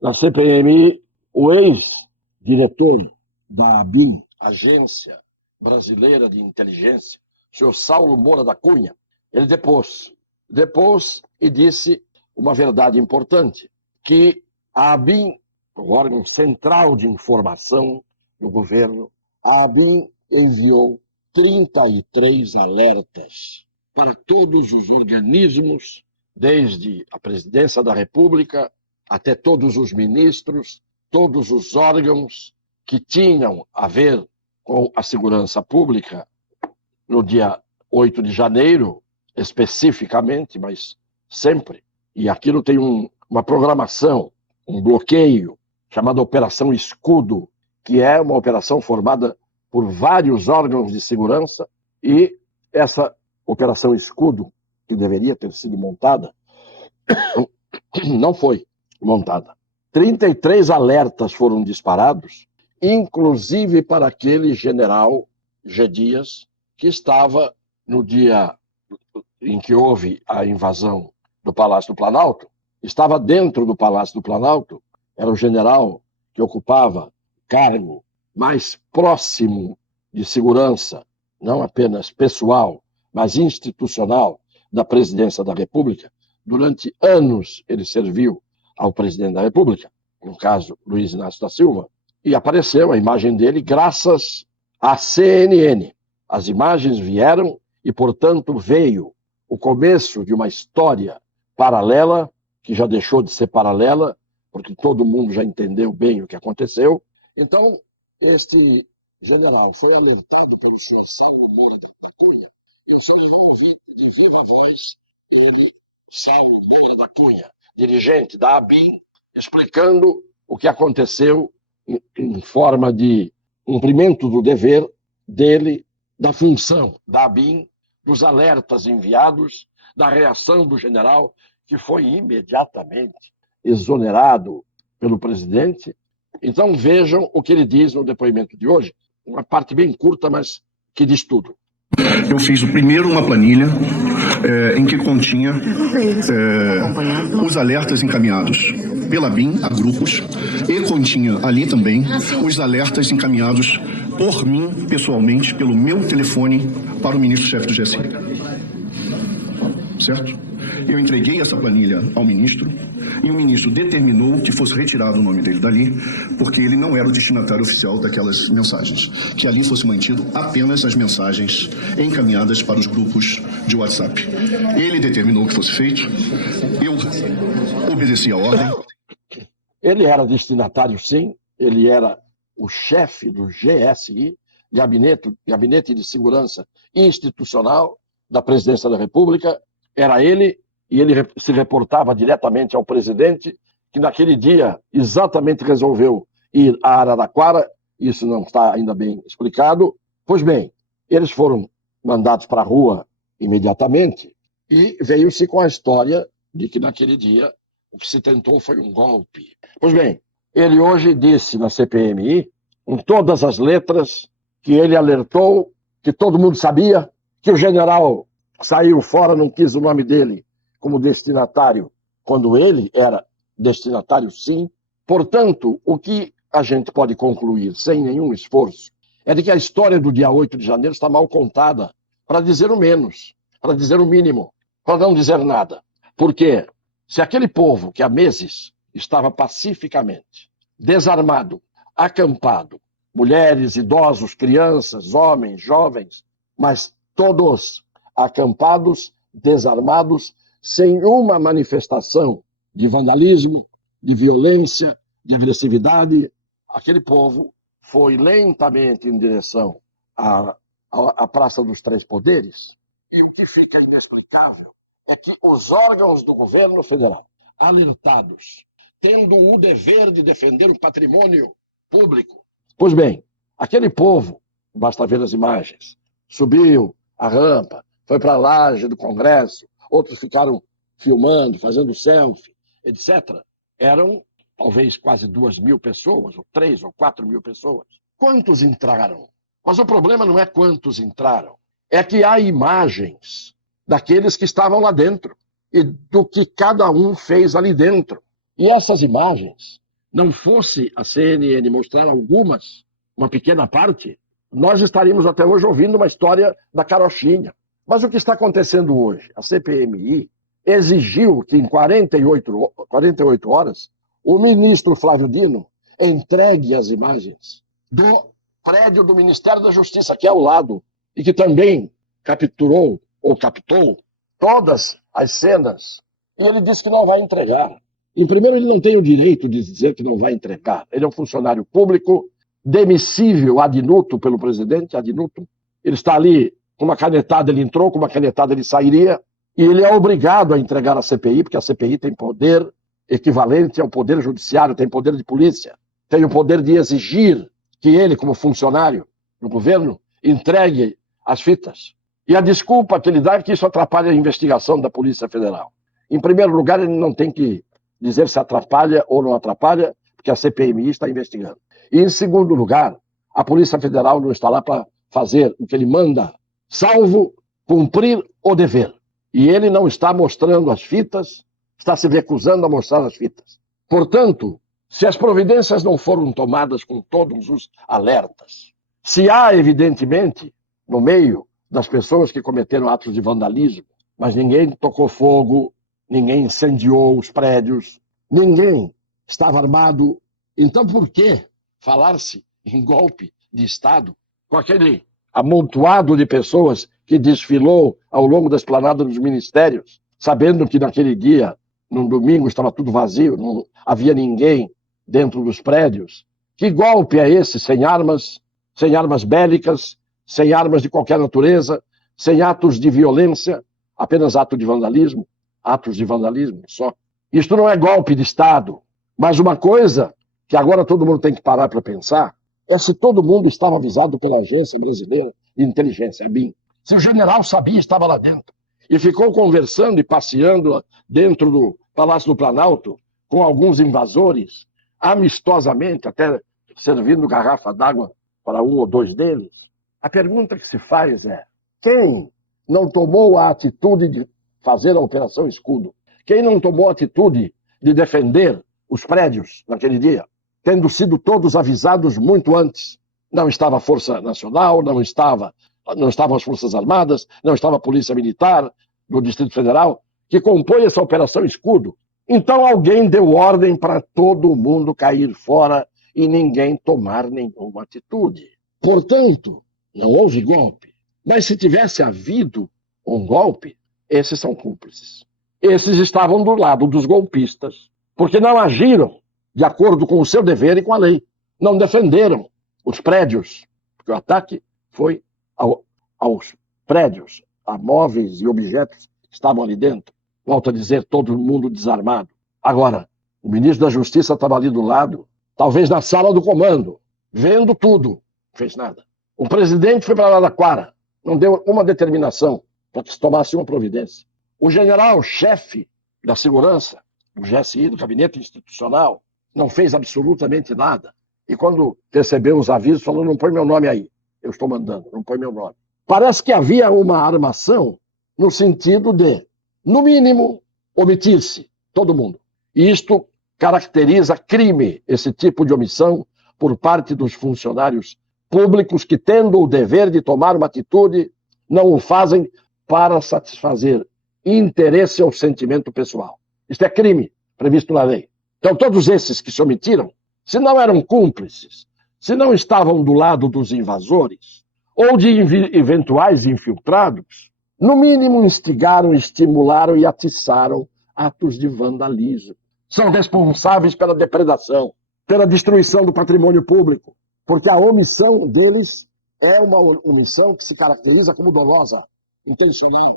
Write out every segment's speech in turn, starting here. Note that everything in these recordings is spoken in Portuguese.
Na CPMI, o ex-diretor da ABIN, Agência Brasileira de Inteligência, o senhor Saulo Moura da Cunha, ele depôs e disse uma verdade importante, que a ABIN, o órgão central de informação do governo, a ABIN enviou 33 alertas para todos os organismos, desde a Presidência da República até todos os ministros, todos os órgãos que tinham a ver com a segurança pública no dia 8 de janeiro, especificamente, mas sempre. E aquilo tem uma programação, um bloqueio, chamada Operação Escudo, que é uma operação formada por vários órgãos de segurança, e essa Operação Escudo, que deveria ter sido montada, não foi montada. 33 alertas foram disparados, inclusive para aquele general G. Dias, que estava no dia em que houve a invasão do Palácio do Planalto, estava dentro do Palácio do Planalto, era o general que ocupava cargo mais próximo de segurança, não apenas pessoal, mas institucional, da Presidência da República. Durante anos ele serviu ao presidente da República, no caso Luiz Inácio da Silva, e apareceu a imagem dele graças à CNN. As imagens vieram e, portanto, veio o começo de uma história paralela, que já deixou de ser paralela, porque todo mundo já entendeu bem o que aconteceu. Então, este general foi alertado pelo senhor Saulo Moura da Cunha, e o senhor vai ouvir de viva voz ele, Saulo Moura da Cunha, dirigente da ABIN, explicando o que aconteceu em forma de cumprimento do dever dele, da função da ABIN, dos alertas enviados, da reação do general, que foi imediatamente exonerado pelo presidente. Então vejam o que ele diz no depoimento de hoje, uma parte bem curta, mas que diz tudo. Eu fiz primeiro uma planilha em que continha os alertas encaminhados pela BIM a grupos e continha ali também os alertas encaminhados por mim, pessoalmente, pelo meu telefone para o ministro-chefe do GSI. Certo? Eu entreguei essa planilha ao ministro e o ministro determinou que fosse retirado o nome dele dali, porque ele não era o destinatário oficial daquelas mensagens, que ali fosse mantido apenas as mensagens encaminhadas para os grupos de WhatsApp. Ele determinou que fosse feito, eu obedeci a ordem. Ele era destinatário, sim, ele era o chefe do GSI, Gabinete de Segurança Institucional da Presidência da República, era ele, e ele se reportava diretamente ao presidente, que naquele dia exatamente resolveu ir a Araraquara, isso não está ainda bem explicado. Pois bem, eles foram mandados para a rua imediatamente, e veio-se com a história de que naquele dia o que se tentou foi um golpe. Pois bem, ele hoje disse na CPMI, com todas as letras, que ele alertou, que todo mundo sabia, que o general saiu fora, não quis o nome dele como destinatário, quando ele era destinatário, sim. Portanto, o que a gente pode concluir, sem nenhum esforço, é de que a história do dia 8 de janeiro está mal contada, para dizer o menos, para dizer o mínimo, para não dizer nada. Porque se aquele povo que há meses estava pacificamente, desarmado, acampado, mulheres, idosos, crianças, homens, jovens, mas todos acampados, desarmados, sem uma manifestação de vandalismo, de violência, de agressividade, aquele povo foi lentamente em direção à Praça dos Três Poderes. O que fica inexplicável é que os órgãos do governo federal, alertados, tendo o dever de defender o patrimônio público. Pois bem, aquele povo, basta ver as imagens, subiu a rampa, foi para a laje do Congresso, outros ficaram filmando, fazendo selfie, etc. Eram talvez quase 2.000 pessoas, ou 3 ou 4.000 pessoas. Quantos entraram? Mas o problema não é quantos entraram, é que há imagens daqueles que estavam lá dentro e do que cada um fez ali dentro. E essas imagens não fosse a CNN mostrar uma pequena parte, nós estaríamos até hoje ouvindo uma história da carochinha. Mas o que está acontecendo hoje? A CPMI exigiu que em 48 horas o ministro Flávio Dino entregue as imagens do prédio do Ministério da Justiça, que é ao lado, e que também captou todas as cenas. E ele disse que não vai entregar. Em primeiro, ele não tem o direito de dizer que não vai entregar. Ele é um funcionário público, demissível ad nutum pelo presidente, ad nutum. Ele está ali, com uma canetada ele entrou, com uma canetada ele sairia, e ele é obrigado a entregar a CPI, porque a CPI tem poder equivalente ao poder judiciário, tem poder de polícia, tem o poder de exigir que ele, como funcionário do governo, entregue as fitas. E a desculpa que ele dá é que isso atrapalha a investigação da Polícia Federal. Em primeiro lugar, ele não tem que dizer se atrapalha ou não atrapalha, porque a CPMI está investigando. E, em segundo lugar, a Polícia Federal não está lá para fazer o que ele manda, salvo cumprir o dever. E ele não está mostrando as fitas, está se recusando a mostrar as fitas. Portanto, se as providências não foram tomadas com todos os alertas, se há, evidentemente, no meio das pessoas que cometeram atos de vandalismo, mas ninguém tocou fogo, ninguém incendiou os prédios, ninguém estava armado. Então, por que falar-se em golpe de Estado com aquele amontoado de pessoas que desfilou ao longo da esplanada dos ministérios, sabendo que naquele dia, num domingo, estava tudo vazio, não havia ninguém dentro dos prédios? Que golpe é esse, sem armas bélicas, sem armas de qualquer natureza, sem atos de violência, apenas atos de vandalismo só? Isto não é golpe de Estado. Mas uma coisa que agora todo mundo tem que parar para pensar é se todo mundo estava avisado pela Agência Brasileira de Inteligência, a BIM. Se o general sabia, estava lá dentro. E ficou conversando e passeando dentro do Palácio do Planalto com alguns invasores, amistosamente, até servindo garrafa d'água para um ou dois deles. A pergunta que se faz é: quem não tomou a atitude de fazer a Operação Escudo? Quem não tomou a atitude de defender os prédios naquele dia, tendo sido todos avisados muito antes? Não estava a Força Nacional, não estavam as Forças Armadas, não estava a Polícia Militar do Distrito Federal, que compõe essa Operação Escudo. Então alguém deu ordem para todo mundo cair fora e ninguém tomar nenhuma atitude. Portanto, não houve golpe. Mas se tivesse havido um golpe, esses são cúmplices. Esses estavam do lado dos golpistas, porque não agiram de acordo com o seu dever e com a lei. Não defenderam os prédios, porque o ataque foi aos prédios, a móveis e objetos que estavam ali dentro. Volto a dizer, todo mundo desarmado. Agora, o ministro da Justiça estava ali do lado, talvez na sala do comando, vendo tudo, não fez nada. O presidente foi para Araraquara, não deu uma determinação para que se tomasse uma providência. O general-chefe da segurança, do GSI, do Gabinete Institucional, não fez absolutamente nada. E quando recebeu os avisos, falou: não põe meu nome aí, eu estou mandando, não põe meu nome. Parece que havia uma armação no sentido de, no mínimo, omitir-se, todo mundo. E isto caracteriza crime, esse tipo de omissão por parte dos funcionários públicos que, tendo o dever de tomar uma atitude, não o fazem para satisfazer interesse ou sentimento pessoal. Isto é crime previsto na lei. Então, todos esses que se omitiram, se não eram cúmplices, se não estavam do lado dos invasores ou de eventuais infiltrados, no mínimo instigaram, estimularam e atiçaram atos de vandalismo. São responsáveis pela depredação, pela destruição do patrimônio público, porque a omissão deles é uma omissão que se caracteriza como dolosa, intencional.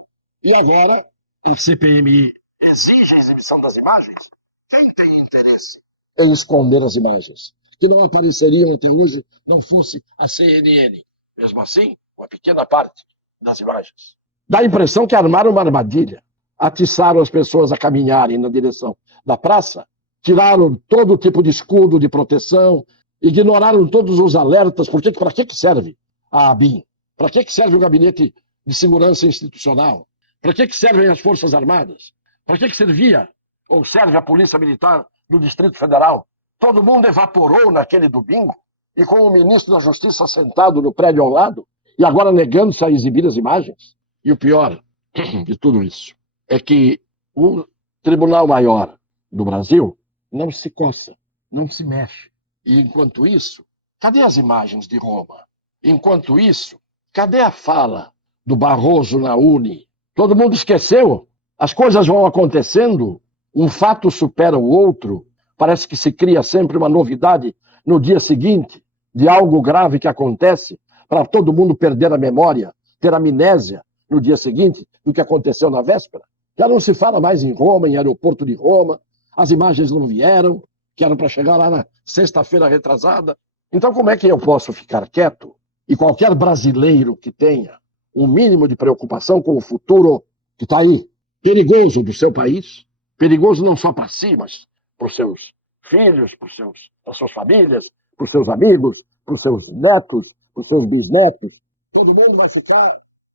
E agora, a CPMI exige a exibição das imagens? Quem tem interesse em esconder as imagens, que não apareceriam até hoje, não fosse a CNN? Mesmo assim, uma pequena parte das imagens. Dá a impressão que armaram uma armadilha, atiçaram as pessoas a caminharem na direção da praça, tiraram todo tipo de escudo de proteção, ignoraram todos os alertas. Para que serve a ABIN? Para que serve o Gabinete de Segurança Institucional? Para que servem as Forças Armadas? Para que servia ou serve a Polícia Militar do Distrito Federal? todo mundo evaporou naquele domingo, e com o ministro da Justiça sentado no prédio ao lado, e agora negando-se a exibir as imagens. E o pior de tudo isso é que o Tribunal Maior do Brasil não se coça, não se mexe. E enquanto isso, cadê as imagens de Roma? Enquanto isso, cadê a fala do Barroso na Uni? Todo mundo esqueceu? As coisas vão acontecendo, um fato supera o outro, parece que se cria sempre uma novidade no dia seguinte de algo grave que acontece, para todo mundo perder a memória, ter amnésia no dia seguinte do que aconteceu na véspera. Já não se fala mais em Roma, em aeroporto de Roma, as imagens não vieram, que eram para chegar lá na sexta-feira retrasada. Então, como é que eu posso ficar quieto? E qualquer brasileiro que tenha um mínimo de preocupação com o futuro que está aí, perigoso do seu país, perigoso não só para si, mas para os seus filhos, para as suas famílias, para os seus amigos, para os seus netos, para os seus bisnetos. Todo mundo vai ficar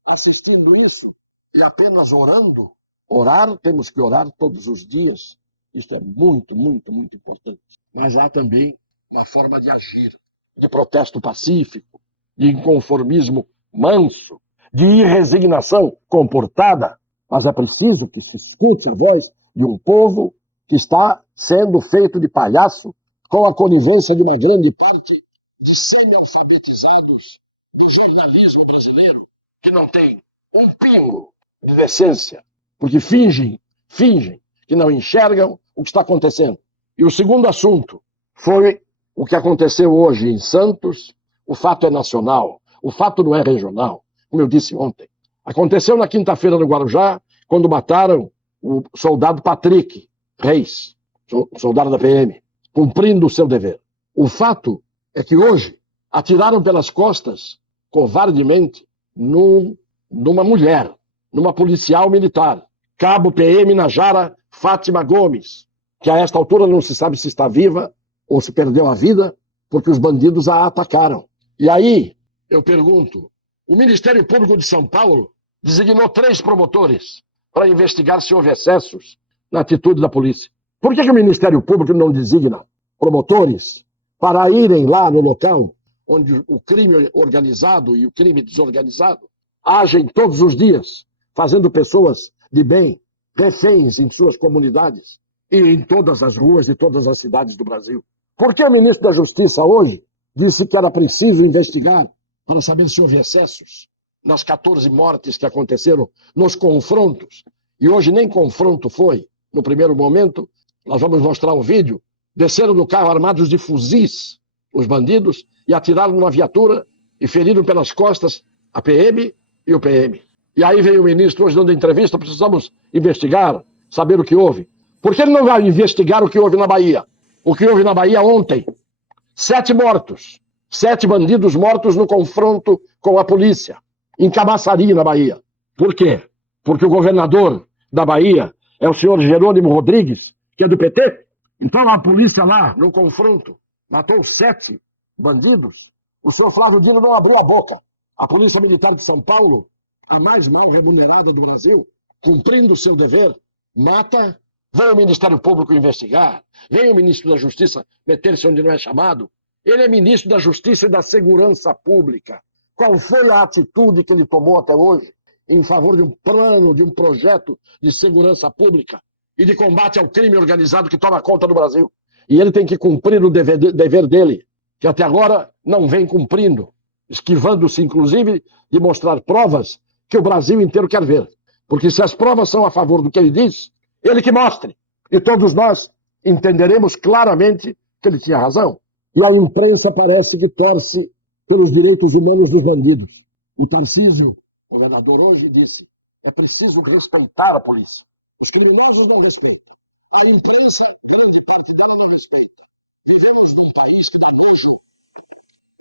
assistindo isso e apenas orando. Orar, temos que orar todos os dias. Isso é muito, muito, muito importante. Mas há também uma forma de agir, de protesto pacífico, de inconformismo manso, de irresignação comportada. Mas é preciso que se escute a voz de um povo que está sendo feito de palhaço com a conivência de uma grande parte de semi-alfabetizados do jornalismo brasileiro, que não tem um pingo de decência, porque fingem que não enxergam o que está acontecendo. E o segundo assunto foi o que aconteceu hoje em Santos. O fato é nacional, o fato não é regional, como eu disse ontem. Aconteceu na quinta-feira no Guarujá, quando mataram o soldado Patrick Reis, soldado da PM, cumprindo o seu dever. O fato é que hoje atiraram pelas costas, covardemente, numa mulher, numa policial militar, cabo PM Najara Fátima Gomes, que a esta altura não se sabe se está viva ou se perdeu a vida, porque os bandidos a atacaram. E aí, eu pergunto, o Ministério Público de São Paulo designou 3 promotores para investigar se houve excessos na atitude da polícia. Por que o Ministério Público não designa promotores para irem lá no local onde o crime organizado e o crime desorganizado agem todos os dias, fazendo pessoas de bem reféns em suas comunidades e em todas as ruas de todas as cidades do Brasil? Por que o ministro da Justiça hoje disse que era preciso investigar para saber se houve excessos nas 14 mortes que aconteceram nos confrontos? E hoje nem confronto foi. No primeiro momento, nós vamos mostrar o vídeo, desceram do carro armados de fuzis os bandidos e atiraram numa viatura e feriram pelas costas a PM e o PM. E aí veio o ministro hoje dando entrevista, precisamos investigar, saber o que houve. Por que ele não vai investigar o que houve na Bahia? O que houve na Bahia ontem? 7 mortos. 7 bandidos mortos no confronto com a polícia, em Camaçari, na Bahia. Por quê? Porque o governador da Bahia é o senhor Jerônimo Rodrigues, que é do PT? Então a polícia lá, no confronto, matou 7 bandidos. O senhor Flávio Dino não abriu a boca. A Polícia Militar de São Paulo, a mais mal remunerada do Brasil, cumprindo o seu dever, mata. Vem o Ministério Público investigar, vem o ministro da Justiça meter-se onde não é chamado. Ele é ministro da Justiça e da Segurança Pública. Qual foi a atitude que ele tomou até hoje em favor de um plano, de um projeto de segurança pública e de combate ao crime organizado que toma conta do Brasil? E ele tem que cumprir o dever dele, que até agora não vem cumprindo, esquivando-se, inclusive, de mostrar provas que o Brasil inteiro quer ver. Porque se as provas são a favor do que ele diz, ele que mostre. E todos nós entenderemos claramente que ele tinha razão. E a imprensa parece que torce pelos direitos humanos dos bandidos. O Tarcísio, o governador, hoje disse: é preciso respeitar a polícia. Os criminosos não respeitam. A imprensa, grande parte dela, não respeita. Vivemos num país que dá nojo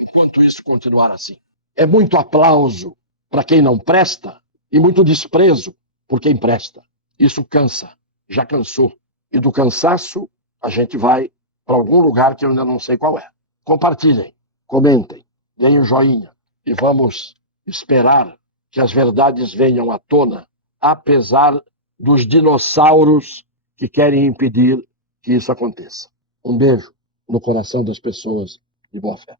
enquanto isso continuar assim. É muito aplauso para quem não presta e muito desprezo por quem presta. Isso cansa, já cansou. E do cansaço, a gente vai para algum lugar que eu ainda não sei qual é. Compartilhem, comentem, deem um joinha e vamos esperar que as verdades venham à tona, apesar dos dinossauros que querem impedir que isso aconteça. Um beijo. no coração das pessoas de boa fé.